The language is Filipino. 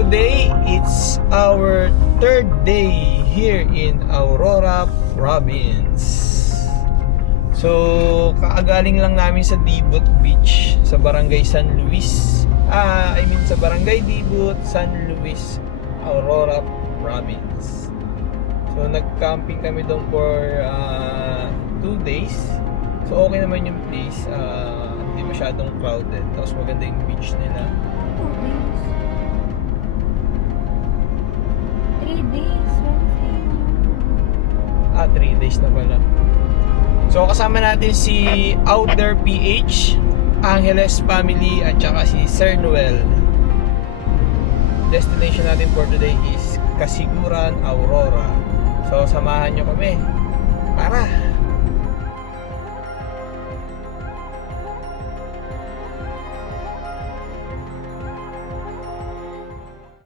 today it's our third day here in Aurora Province. So, kaagaling lang namin sa Dibut Beach sa Barangay San Luis. Sa Barangay Dibut, San Luis, Aurora Province. So, nag-camping kami doon for 2 days. So, okay naman yung place. Hindi masyadong crowded. Tapos maganda yung beach nila. 3 days. 3 days na pala. So kasama natin si Outdoor PH, Angeles Family, at saka si Sir Noel. Destination natin for today is Kasiguran, Aurora. So samahan nyo kami. Tara!